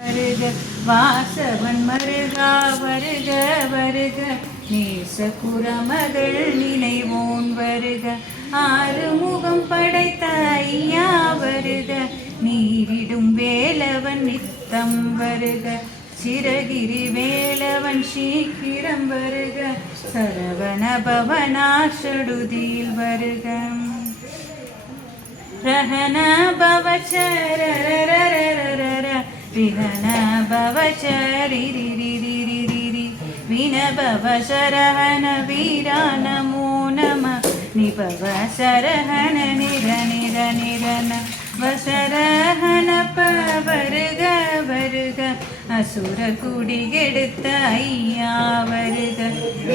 வருக வாசவன் மருகா வருக வருக நேசகுரமகள் நினைவோன் வருக ஆறுமுகம் படைத்த ஐயா வருக நீரிடும் வேலவன் நித்தம் வருக சிரகிரி வேலவன் சீக்கிரம் வருக சரவண பவனாஷடுதியில் வருக ரஹன பவச்சரரரரரர விஹன பவச்சரிரிரிரிரிரி வினபவ சரஹன வீரா நமோ நம நிபவ சரஹன நிர நிர நிரன வசரஹன வருக வருக அசுர குடிகெடுத்த ஐயா வருக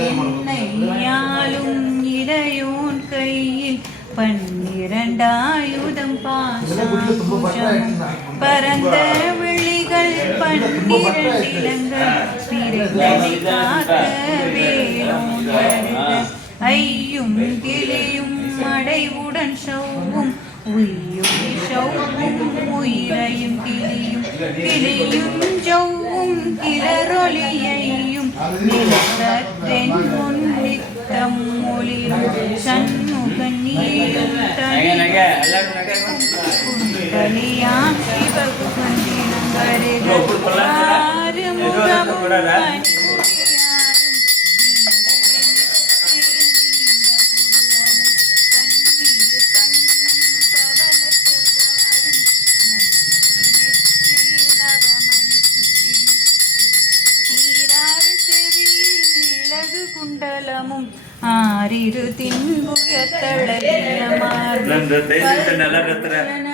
என்னையாலும் இளையோன் கையில் 12 ஆயுதம் பாசம் பரந்த விழிகள் 12 இளங்கள் பிறந்தனை காக்க வேலோன் வருக ஐயும் கிளியும் அடைவுடன் சௌவும் உய்யும் சௌவும் உயிரையும் கிளியும் கிளியும் சௌவும் கிளரொலியையும் நிலத்தென் முன் நித்தம் ஒளிரும் சண்முகன் நீயும் தனியாம் சிவகுகந்தினம் வருக ஆறுமுகமும் குண்டலமும் ஆறிரு தின்புயத்தள